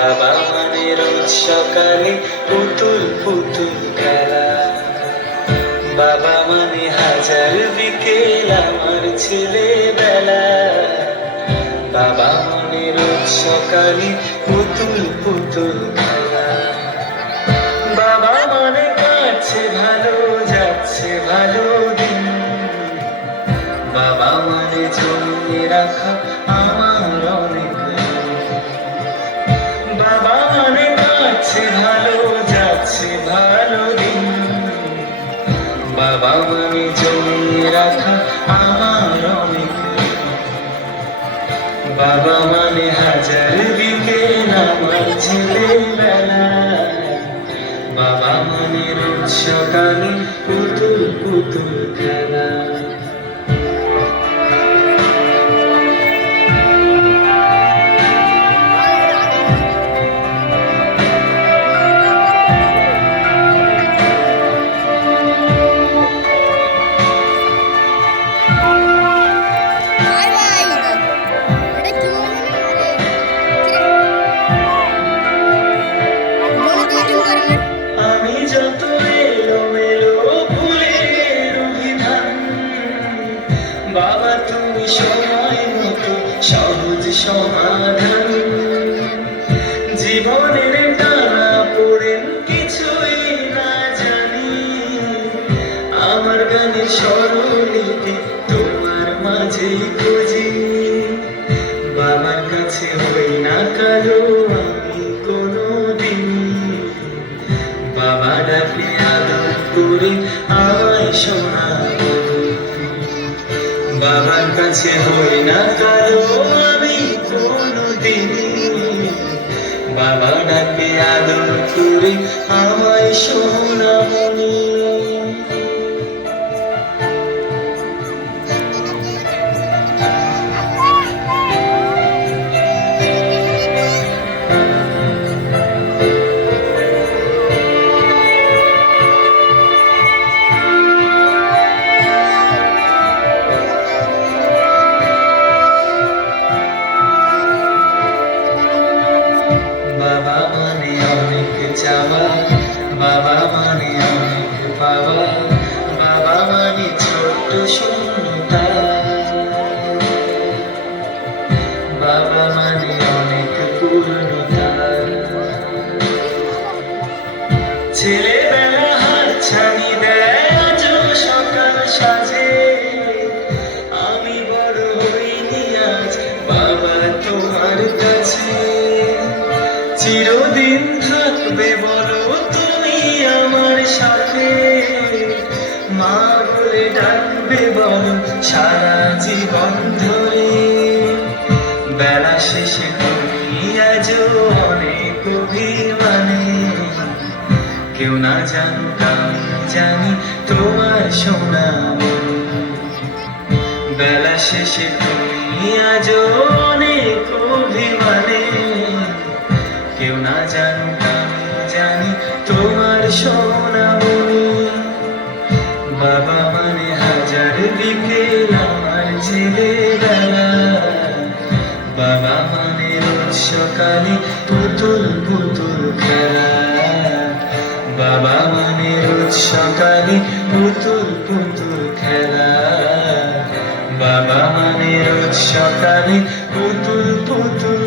বাবা মানে রোজ সকালে পুতুল পুতুল খেলা। বাবা মানে হাজার বিকেল আমার ছেলেবেলা। বাবা মানে রোজ সকালে পুতুল পুতুল খেলা। বাবা মানে কাটছে ভালো, যাচ্ছে ভালো দিন। বাবা মানে জমিয়ে রাখা আমার অনেক ঋণ। বাবা মানে কাটছে ভালো, যাচ্ছে ভালো দিন। বাবা মানে জমিয়ে রাখা আমার অনেক ঋণ। বাবা মানে হাজার বিকেল আমার ছেলেবেলা। বাবা মানে রোজ সকালে পুতুল পুতুল খেলা। আমি যত এলোমেলো ভুলের অভিধান, বাবা তুমি সময় মতো সহজ সমাধান। জীবনের টানা পড়েন কিছুই না জানি, আমার গানের স্বরলিপি তোমার মাঝেই খুঁজি। বাবার কাছে হই না কালো আমি কোনোদিন, বাবা ডাকে আদর করে আমায় শোনাবো। বাবার কাছে হই না কালো আমি কোনোদিন, বাবা ডাকে আদর করে আমায় শোনাবো। বাবা মানে অনেক চাওয়া, বাবা মানে অনেক পাওয়া। বাবা মানে ছোট্ট শূন্যতা, বাবা মানে অনেক পূর্ণতা। ছেলেবেলা হাতছানি দেয় আজও সকাল সাজে, আমি বড় হইনি আজ বাবা তোমার কাছে। চিরদিন থাকবে বলো তুমি আমার সাথে, মা বলে ডাকবে বলো সারা জীবন ধরে। বেলা শেষে তুমি আজও অনেক অভিমানে, কেউ না জানুক আমি জানি তোমার সোনা মন। বেলা শেষে তুমি আজও অনেক অভিমানে, কেউ না জানুক আমি জানি তোমার সোনা মনি। বাবা মানে হাজার বিকেল আমার ছেলেবেলা। বাবা মানে রোজ সকালে পুতুল পুতুল খেলা। বাবা মানে রোজ সকালে পুতুল পুতুল খেলা। বাবা মানে রোজ সকালে পুতুল পুতুল